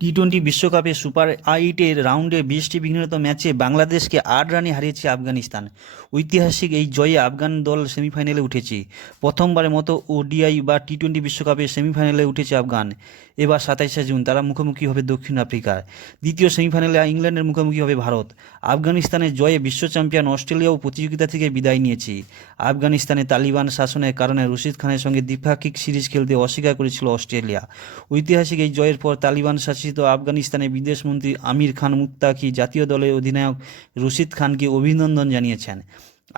টি-20 বিশ্বকাপে সুপার 8-এর রাউন্ডে 20টি বিঘ্নিত ম্যাচে বাংলাদেশকে 8 রানে হারিয়েছে আফগানিস্তান। ঐতিহাসিক এই জয়ে আফগান দল সেমিফাইনালে উঠেছে। প্রথমবারের মতো ওডিআই বা টি-20 বিশ্বকাপে সেমিফাইনালে উঠেছে আফগান। এবার 27শে জুন তারা মুখোমুখি হবে দক্ষিণ আফ্রিকার। দ্বিতীয় সেমিফাইনালে ইংল্যান্ডের মুখোমুখি হবে ভারত। আফগানিস্তানের জয়ে বিশ্ব চ্যাম্পিয়ন অস্ট্রেলিয়াও প্রতিযোগিতা থেকে বিদায় নিয়েছে। আফগানিস্তানে তালিবান শাসনের কারণে রশিদ খানের সঙ্গে দ্বিপাক্ষিক সিরিজ খেলতে অস্বীকার করেছিল অস্ট্রেলিয়া। ঐতিহাসিক এই জয়ের পর তালিবান শাসিত আফগানিস্তানের বিদেশমন্ত্রী আমির খান মুত্তাকি জাতীয় দলের অধিনায়ক রশিদ খানকে অভিনন্দন জানিয়েছেন।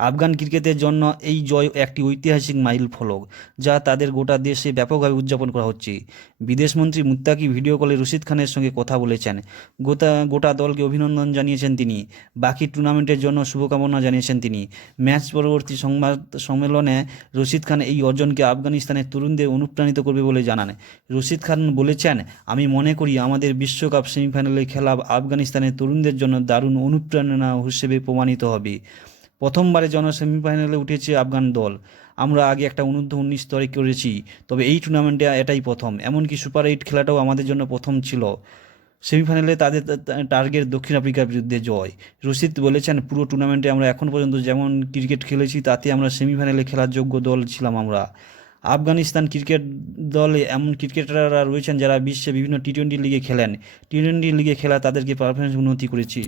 আফগান ক্রিকেটের জন্য এই জয় একটি ঐতিহাসিক মাইল ফলক, যা তাদের গোটা দেশে ব্যাপকভাবে উদযাপন করা হচ্ছে। বিদেশমন্ত্রী মুত্তাকি ভিডিও কলে রশিদ খানের সঙ্গে কথা বলেছেন। গোটা দলকে অভিনন্দন জানিয়েছেন তিনি। বাকি টুর্নামেন্টের জন্য শুভকামনা জানিয়েছেন তিনি। ম্যাচ পরবর্তী সংবাদ সম্মেলনে রশিদ খান এই অর্জনকে আফগানিস্তানের তরুণদের অনুপ্রাণিত করবে বলে জানান। রশিদ খান বলেছেন, আমি মনে করি আমাদের বিশ্বকাপ সেমিফাইনালে খেলা আফগানিস্তানের তরুণদের জন্য দারুণ অনুপ্রেরণা হিসেবে প্রমাণিত হবে। প্রথমবারের জন্য সেমিফাইনালে উঠেছে আফগান দল। আমরা আগে একটা অনূর্ধ্ব-19 স্তরে করেছি, তবে এই টুর্নামেন্টে এটাই প্রথম। এমনকি সুপার 8 খেলাটাও আমাদের জন্য প্রথম ছিল। সেমিফাইনালে তাদের টার্গেট দক্ষিণ আফ্রিকার বিরুদ্ধে জয়। রশিদ বলেছেন, পুরো টুর্নামেন্টে আমরা এখন পর্যন্ত যেমন ক্রিকেট খেলেছি তাতে আমরা সেমিফাইনালে খেলার যোগ্য দল ছিলাম আমরা। আফগানিস্তান ক্রিকেট দলে এমন ক্রিকেটাররা রয়েছেন যারা বিশ্বে বিভিন্ন টি-20 লিগে খেলেন। টি-20 লিগে খেলা তাদেরকে পারফরমেন্স উন্নতি করেছে।